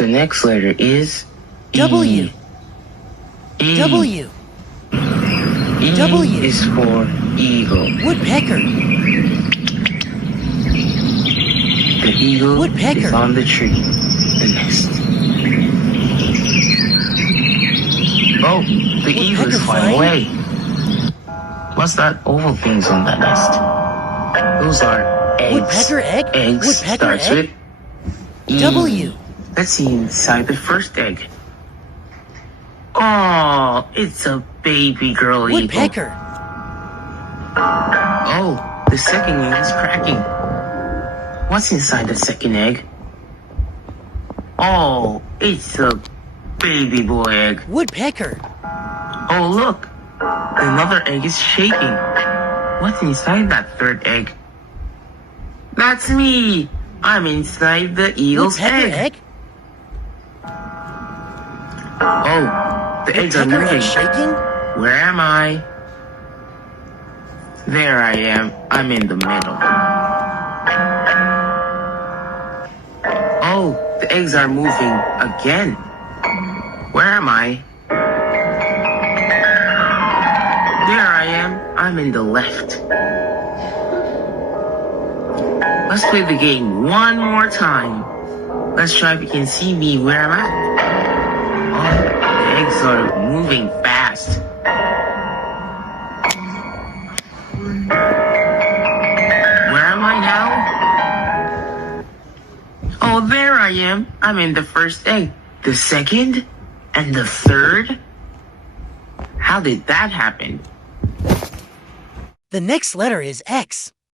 The next letter is W. E. E. W. E W. is for eagle. Woodpecker. The eagle Woodpecker. is on the tree. The nest. Oh, the eagle is Woodpecker flying flying? away. What's that oval things on that nest? Those are eggs. Woodpecker egg? Eggs Woodpecker starts egg? with E. W. Let's see inside the first egg. Oh, it's a baby girl eagle. Woodpecker. Oh, the second egg is cracking. What's inside the second egg? Oh, it's a baby boy egg. Woodpecker. Oh, look. Another egg is shaking. What's inside that third egg? That's me. I'm inside the eagle's Woodpecker egg. egg? Oh, the eggs are Woodpecker moving. egg shaking? Where am I? There I am. I'm in the middle. Oh, the eggs are moving again. Where am I? There I am. I'm in the left. Let's play the game one more time. Let's try if you can see me where I'm at. Oh, the eggs are moving fast. Where am I now? Oh, there I am. I'm in the first egg. The second? And the third? How did that happen? The next letter is X.